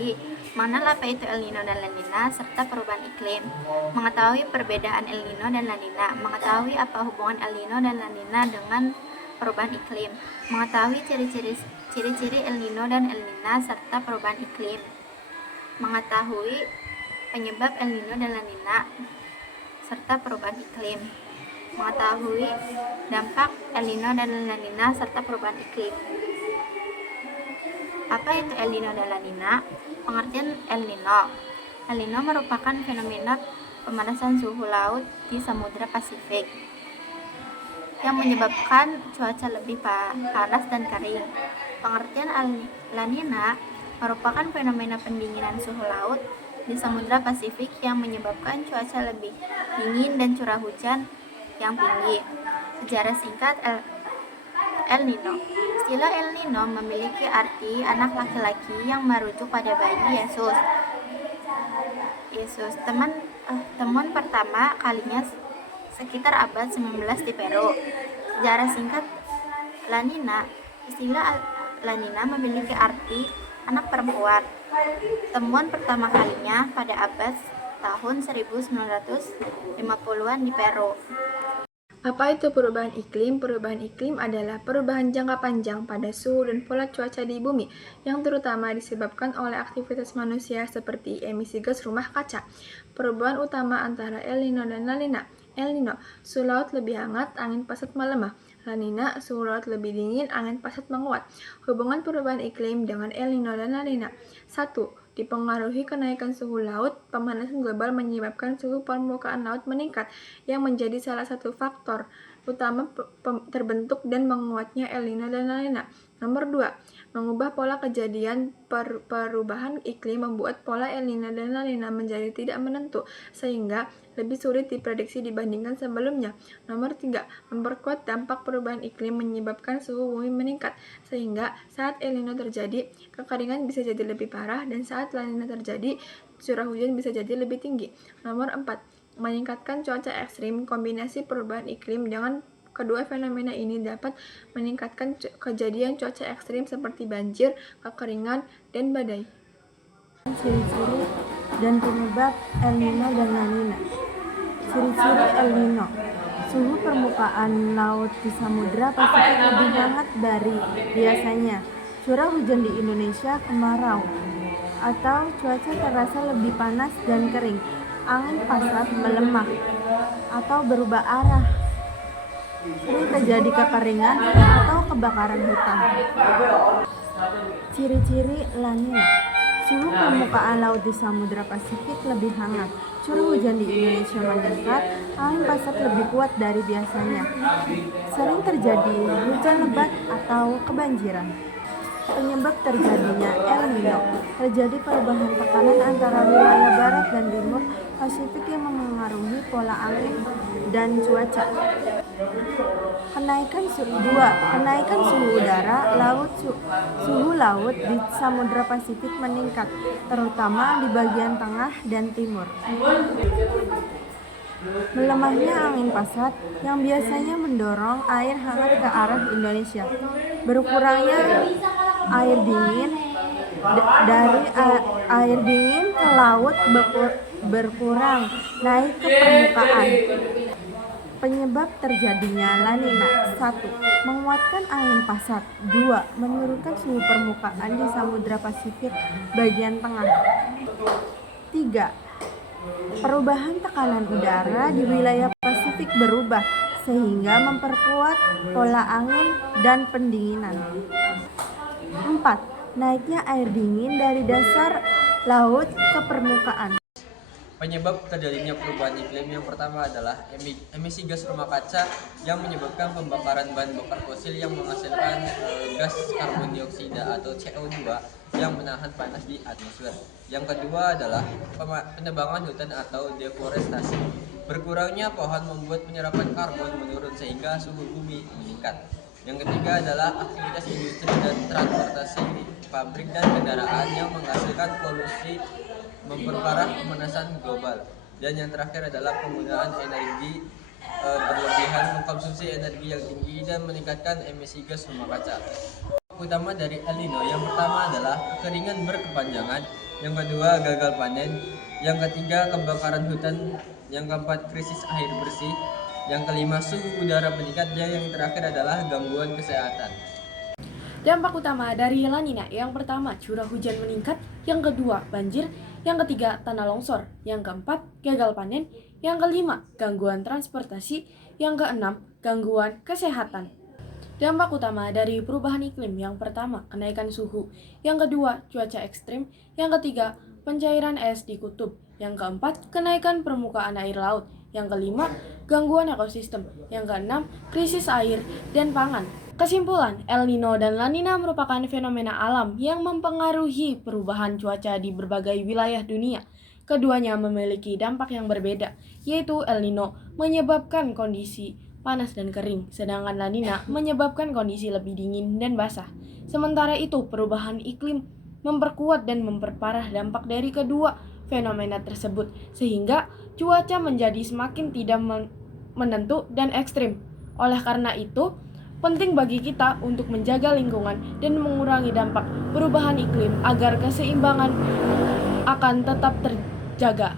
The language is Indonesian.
Informasi mengenal apa itu El Nino dan La Nina serta perubahan iklim. Mengetahui perbedaan El Nino dan La Nina. Mengetahui apa hubungan El Nino dan La Nina dengan perubahan iklim. Mengetahui ciri-ciri El Nino dan El Nina serta perubahan iklim. Mengetahui penyebab El Nino dan La Nina serta perubahan iklim. Mengetahui dampak El Nino dan La Nina serta perubahan iklim. Apa itu El Nino dan La Nina? Pengertian El Nino. El Nino merupakan fenomena pemanasan suhu laut di Samudra Pasifik yang menyebabkan cuaca lebih panas dan kering. Pengertian La Nina merupakan fenomena pendinginan suhu laut di Samudra Pasifik yang menyebabkan cuaca lebih dingin dan curah hujan yang tinggi. Sejarah singkat El Nino. Istilah El Nino memiliki arti anak laki-laki yang merujuk pada bayi Yesus. Temuan pertama kalinya sekitar abad 19 di Peru. Sejarah singkat La Nina. Istilah La Nina memiliki arti anak perempuan. Temuan pertama kalinya pada abad tahun 1950-an di Peru. Apa itu perubahan iklim? Perubahan iklim adalah perubahan jangka panjang pada suhu dan pola cuaca di bumi yang terutama disebabkan oleh aktivitas manusia seperti emisi gas rumah kaca. Perubahan utama antara El Nino dan La Nina. El Nino, suhu laut lebih hangat, angin pasat melemah. La Nina, suhu laut lebih dingin, angin pasat menguat. Hubungan perubahan iklim dengan El Nino dan La Nina. 1. Dipengaruhi kenaikan suhu laut, pemanasan global menyebabkan suhu permukaan laut meningkat, yang menjadi salah satu faktor utama terbentuk dan menguatnya El Nino dan La Nina. Nomor 2. Mengubah pola kejadian perubahan iklim membuat pola El Nino dan La Nina menjadi tidak menentu, sehingga lebih sulit diprediksi dibandingkan sebelumnya. Nomor 3. Memperkuat dampak perubahan iklim menyebabkan suhu bumi meningkat, sehingga saat El Nino terjadi, kekeringan bisa jadi lebih parah, dan saat La Nina terjadi, curah hujan bisa jadi lebih tinggi. Nomor 4. Meningkatkan cuaca ekstrim. Kombinasi perubahan iklim dengan kedua fenomena ini dapat meningkatkan kejadian cuaca ekstrim seperti banjir, kekeringan, dan badai. Ciri-ciri dan penyebab El Nino dan La Nina. Ciri-ciri El Nino. Suhu permukaan laut di Samudra Pasifik lebih hangat dari biasanya. Curah hujan di Indonesia kemarau atau cuaca terasa lebih panas dan kering. Angin pasat melemah atau berubah arah. Sering terjadi kekeringan atau kebakaran hutan. Ciri-ciri La Nina. Suhu permukaan laut di Samudra Pasifik lebih hangat. Curah hujan di Indonesia meningkat, angin pasat lebih kuat dari biasanya. Sering terjadi hujan lebat atau kebanjiran. Penyebab terjadinya El Nino. Terjadi perubahan tekanan antara wilayah barat dan timur Pasifik yang memengaruhi pola angin dan cuaca. Kenaikan suhu udara suhu laut di Samudra Pasifik meningkat, terutama di bagian tengah dan timur. Melemahnya angin pasat yang biasanya mendorong air hangat ke arah Indonesia. Berkurangnya air dingin dari air dingin ke laut berkurang naik ke permukaan. Penyebab terjadinya La Nina. 1. Menguatkan angin pasat. 2. Menurunkan suhu permukaan di Samudra Pasifik bagian tengah. 3. Perubahan tekanan udara di wilayah Pasifik berubah sehingga memperkuat pola angin dan pendinginan. 4. Naiknya air dingin dari dasar laut ke permukaan. Penyebab terjadinya perubahan iklim yang pertama adalah emisi gas rumah kaca yang menyebabkan pembakaran bahan bakar fosil yang menghasilkan gas karbon dioksida atau CO2 yang menahan panas di atmosfer. Yang kedua adalah penebangan hutan atau deforestasi. Berkurangnya pohon membuat penyerapan karbon menurun sehingga suhu bumi meningkat. Yang ketiga adalah aktivitas industri dan transportasi, pabrik dan kendaraan yang menghasilkan polusi memperparah pemanasan global. Dan yang terakhir adalah penggunaan energi berlebihan, mengkonsumsi energi yang tinggi dan meningkatkan emisi gas rumah kaca. utama dari El Nino yang pertama adalah kekeringan berkepanjangan, yang kedua gagal panen, yang ketiga kebakaran hutan, yang keempat krisis air bersih, yang kelima suhu udara meningkat, dan yang terakhir adalah gangguan kesehatan. Dampak utama dari La Nina yang pertama curah hujan meningkat, yang kedua banjir, yang ketiga tanah longsor, yang keempat gagal panen, yang kelima gangguan transportasi, yang keenam gangguan kesehatan. Dampak utama dari perubahan iklim yang pertama kenaikan suhu, yang kedua cuaca ekstrim, yang ketiga pencairan es di kutub, yang keempat kenaikan permukaan air laut, yang kelima gangguan ekosistem, yang keenam krisis air dan pangan. Kesimpulan, El Nino dan La Nina merupakan fenomena alam yang mempengaruhi perubahan cuaca di berbagai wilayah dunia. Keduanya memiliki dampak yang berbeda, yaitu El Nino menyebabkan kondisi panas dan kering, sedangkan La Nina menyebabkan kondisi lebih dingin dan basah. Sementara itu, perubahan iklim memperkuat dan memperparah dampak dari kedua fenomena tersebut, sehingga cuaca menjadi semakin tidak menentu dan ekstrim. Oleh karena itu, penting bagi kita untuk menjaga lingkungan dan mengurangi dampak perubahan iklim agar keseimbangan akan tetap terjaga.